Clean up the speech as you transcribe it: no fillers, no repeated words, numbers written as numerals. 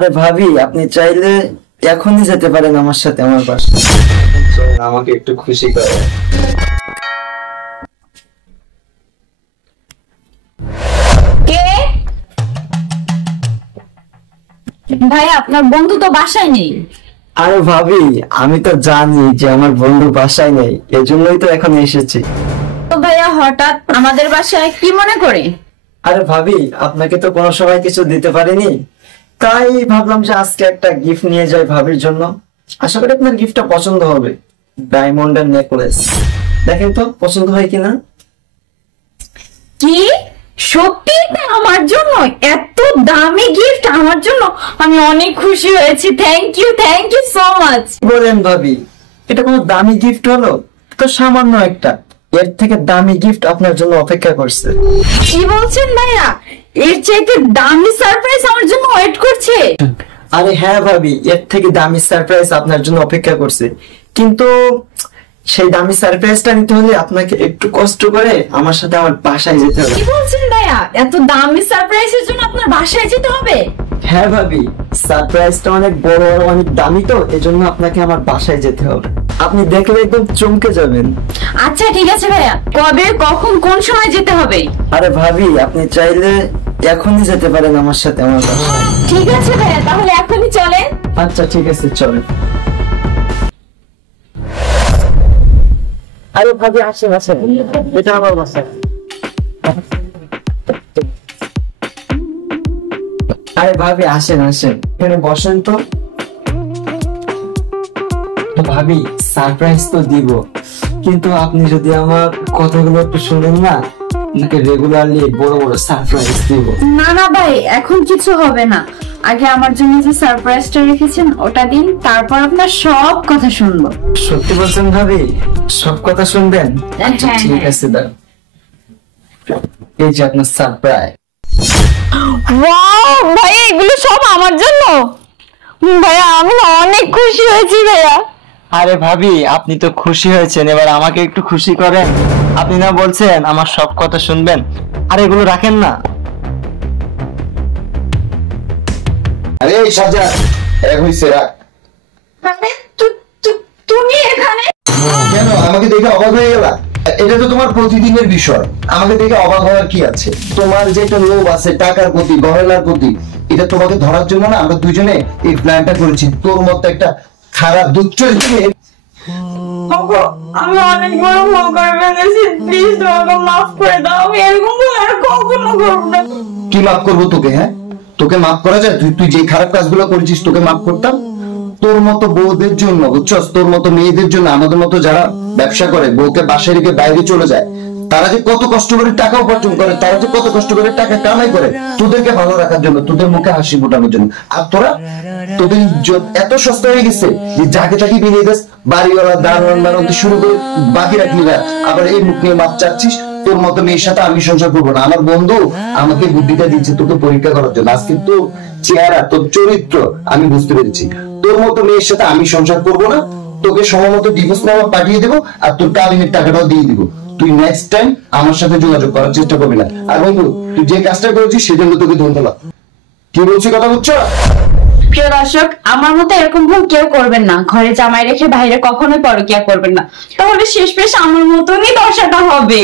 আরে ভাবি, আপনি চাইলে এখনই যেতে পারেন আমার সাথে আমার বাসায়। আমাকে একটু খুশি করে। কে? ভাই, আপনার বন্ধু তো বাসায় নেই। আরে ভাবি, আমি তো জানি যে আমার বন্ধু বাসায় নেই, এজন্যই তো এখন এসেছি। তো ভাইয়া হঠাৎ আমাদের বাসায় কি মনে করে? আরে ভাবি, আপনাকে তো কোনো সময় কিছু দিতে পারিনি, তাই ভাবলাম যে আজকে একটা গিফট নিয়ে যাই ভাবির জন্য। আশা করি আপনার গিফটটা পছন্দ হবে। ডায়মন্ডের নেকলেস, দেখেন তো পছন্দ হয় কিনা। কি সত্যি এটা আমার জন্য? এত দামি গিফট আমার জন্য? আমি অনেক খুশি হয়েছি। Thank you so much. বলেন ভাবি, এটা কোনো দামি গিফট হলো? তো সামান্য একটা, এর থেকে দামি গিফট আপনার জন্য অপেক্ষা করছে। কি বলছেন ভাইয়া? এর চাইতে দামি সারপ্রাইজ আমার জন্য ওয়েট করছে? আরে হ্যাঁ ভাবি, এর থেকে দামি সারপ্রাইজ আপনার জন্য অপেক্ষা করছে, কিন্তু সেই দামি সারপ্রাইজটা নিতে হলে আপনাকে একটু কষ্ট করে আমার সাথে আমার বাসায় যেতে হবে। কি বলছেন ভাইয়া? এত দামি সারপ্রাইজের জন্য আপনার বাসায় যেতে হবে? হ্যাঁ ভাবি, সারপ্রাইজটা অনেক বড় আর অনেক দামি, তো এজন্য আপনাকে আমার বাসায় যেতে হবে। আপনি দেখলে একদম চমকে যাবেন। আচ্ছা ঠিক আছে ভাইয়া, কবে, কখন, কোন সময় যেতে হবে? আরে ভাবি, আপনি চাইলে এখনই যেতে পারেন আমার সাথে আমার বাসায়। ঠিক আছে ভাইয়া, তাহলে এখনই চলেন। আচ্ছা ঠিক আছে, চলেন। আরে ভাবি, আসেন আসেন, এটা আমার বাসা। আরে ভাবি, আসেন আসেন, এখানে বসেন তো। ভাবি, সারপ্রাইজ তো দিব, কিন্তু আপনি যদি আমার কথাগুলো একটু শুনেন না, আপনাকে রেগুলারলি বড় বড় সারপ্রাইজ দিব। না না ভাই, এখন কিছু হবে না। আগে আমার জন্য যে সারপ্রাইজটা রেখেছেন ওটা দিন, তারপর আপনার সব কথা শুনবো। সত্যি বলছেন ভাবি? সব কথা শুনবেন? আচ্ছা হ্যাঁ, ঠিক হ্যাঁ। আছে, দাঁড়ান। এই যে আপনার সারপ্রাইজ। ওয়াও ভাইয়া, এগুলো সব আমার জন্য? ভাইয়া আমি না অনেক খুশি হয়েছি ভাইয়া। আরে ভাবি, আপনি তো খুশি হয়েছেন, এবার আমাকে একটু খুশি করেন। আপনি না বলছেন আমার সব কথা শুনবেন? আর এগুলো রাখেন না। আরে এই সাজা, এক হইছে রাখ। মানে তুমি এখানে? কেন আমাকে দেখে অবাক হয়ে গেলা? এটা তো তোমার প্রতিদিনের বিষয়, আমাকে দেখে অবাক হওয়ার কি আছে? তোমার যে একটা লোভ আছে টাকার প্রতি, গহনার প্রতি, এটা তোমাকে ধরার জন্য না আমরা দুজনে এই প্ল্যানটা করেছি। তোর মতো একটা খারাপ দুশ্চরিত্র মেয়ে। আমি অনেক বড় ভুল করে ফেলেছি, প্লিজ তোমাকে মাফ করে দাও। আমি এরকম ভুল আর কখনো করব না। কি মাফ করবো তোকে? হ্যাঁ, তোকে মাফ করা যায়? তুই যে খারাপ কাজগুলো করেছিস তোকে মাফ করতাম? তোর মতো বউদের জন্য, বুঝছস, তোর মতো মেয়েদের জন্য, আমাদের মতো যারা ব্যবসা করে, বউকে বাসায় রেখে বাইরে চলে যায়, তারা যে কত কষ্ট করে টাকা উপার্জন করে, তারা যে কত কষ্ট করে টাকা কামাই করে তোদেরকে ভালো রাখার জন্য, তোদের মুখে হাসি ফোটানোর জন্য। আর তোরা, তোদের ইজ্জত এত সস্তা হয়ে গেছে যে যাকে তাকে বিলিয়ে দেস, বাড়িওয়ালা দারোয়ান বানাতে শুরু করে বাকি রাখলি না, আবার এই মুখ নিয়ে মাপ চাচ্ছিস। তোর মতো মেয়ের সাথে আমি সংসার করবো না। আমার বন্ধু আমাকে বুদ্ধিটা দিচ্ছে তোকে পরীক্ষা করার জন্য। আজকে তোর চেহারা, তোর চরিত্র আমি বুঝতে পেরেছি। তোর মতো মেয়ের সাথে আমি সংসার করবো না। তোকে সময় মতো ডিভোর্স নামা পাঠিয়ে দেবো, আর তোর কাবিনের টাকাটাও দিয়ে দিব। তুই নেক্সট টাইম আমার সাথে যোগাযোগ করার চেষ্টা করবি না। আর বন্ধু, তুই যে কাজটা করেছিস সেজন্য তোকে ধন্যবাদ। কি বলছি কথা বুঝছো? প্রিয় দর্শক, আমার মতো এরকম ভুল কেউ করবেন না। ঘরে জামাই রেখে বাইরে কখনোই পরকিয়া করবেন না, তাহলে শেষমেশ আমার মতনই দশাটা হবে।